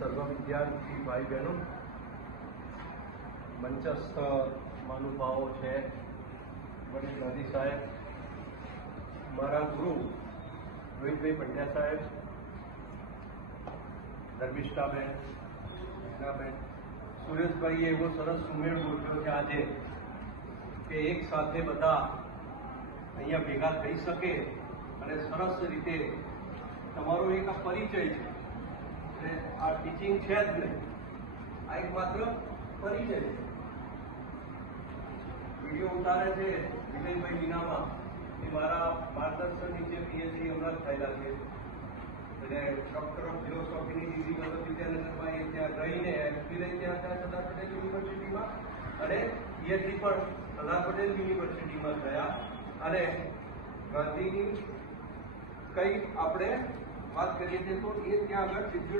સર્વ વિદ્યાર્થી ભાઈ બહેનો, મંચસ્થ મહાનુભાવો છે, વડીલ ગાંધી સાહેબ, મારા ગુરુ રોહિતભાઈ પંડ્યા સાહેબ, ધર્મિષ્ઠાબેન, હિનાબેન, સુરેશભાઈએ એવો સરસ સુમેળ ગોઠવ્યો છે આજે કે એક સાથે બધા અહીંયા ભેગા થઈ શકે અને સરસ રીતે તમારો એક આ પરિચય છે. અને આ ટીચિંગ છે જ નહીં, આ એક માત્ર પરિચય છે. વિડીયો ઉતારે છે વિજયભાઈ મીનામાં એ મારા માર્ગદર્શન નીચે પીએચડી હમણાં જ થયેલા છે. એટલે ડૉક્ટર ઓફ ફિલોસોફીની ડિગ્રી ભગવત વિદ્યાનગરમાં એ ત્યાં રહીને એક્સપિરિયન્સ ત્યાં સરદાર પટેલ યુનિવર્સિટીમાં અને પીએચડી પણ સરદાર પટેલ યુનિવર્સિટીમાં થયા. અને ગાંધીની કઈ આપણે વાત કરીએ છીએ તો એ ત્યાં આગળ